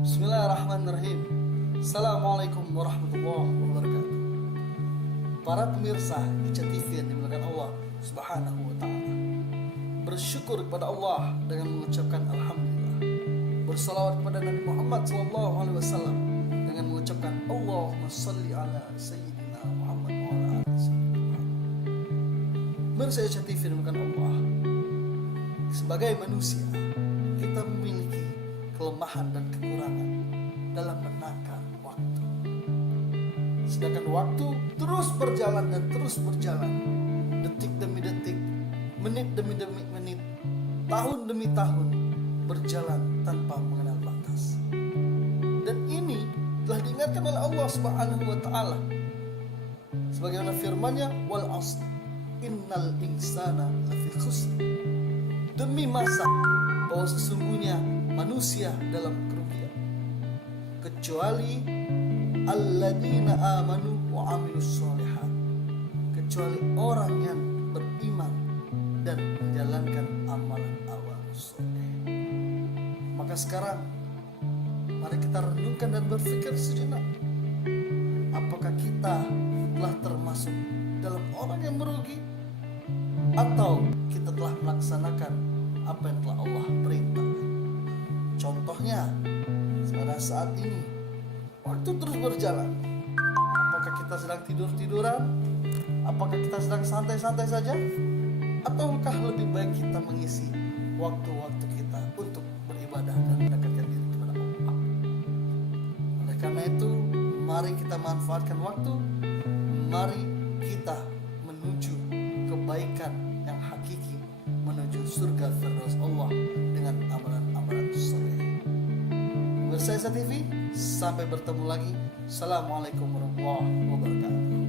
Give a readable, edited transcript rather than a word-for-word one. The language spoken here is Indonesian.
Bismillahirrahmanirrahim. Assalamualaikum warahmatullahi wabarakatuh. Para pemirsa Ica TV yang dimuliakan Allah Subhanahu wa taala. Bersyukur kepada Allah dengan mengucapkan alhamdulillah. Bersalawat kepada Nabi Muhammad sallallahu alaihi wasallam dengan mengucapkan Allahumma shalli ala sayyidina Muhammad wa ala ali sayyidina Muhammad. Pemirsa Ica TV yang dimuliakan Allah. Sebagai manusia, kita memiliki kelemahan dan kekurangan dalam menakar waktu. Sedangkan waktu terus berjalan dan terus berjalan, detik demi detik, menit demi menit, tahun demi tahun berjalan tanpa mengenal batas. Dan ini telah diingatkan oleh Allah Subhanahu wa taala. Sebagaimana firman-Nya, wal 'asr innal insana lafi khusr. Demi masa bahwa sesungguhnya manusia dalam kerugian, kecuali alladzina amanu wa amilus sholihat, kecuali orang yang beriman dan menjalankan amalan-amalan soleh. Maka sekarang mari kita renungkan dan berpikir sejenak, apakah kita telah termasuk dalam orang yang merugi, atau kita telah melaksanakan apa yang telah Allah perintahkan. Contohnya, pada saat ini waktu terus berjalan. Apakah kita sedang tidur-tiduran? Apakah kita sedang santai-santai saja? Ataukah lebih baik kita mengisi waktu-waktu kita untuk beribadah dan mendekatkan diri kepada Allah? Oleh karena itu, mari kita manfaatkan waktu. Mari kita menuju kebaikan yang hakiki, menuju surga firdaus Allah dengan amalan-amalan soleh. Bersama Ica TV, sampai bertemu lagi. Assalamualaikum warahmatullahi wabarakatuh.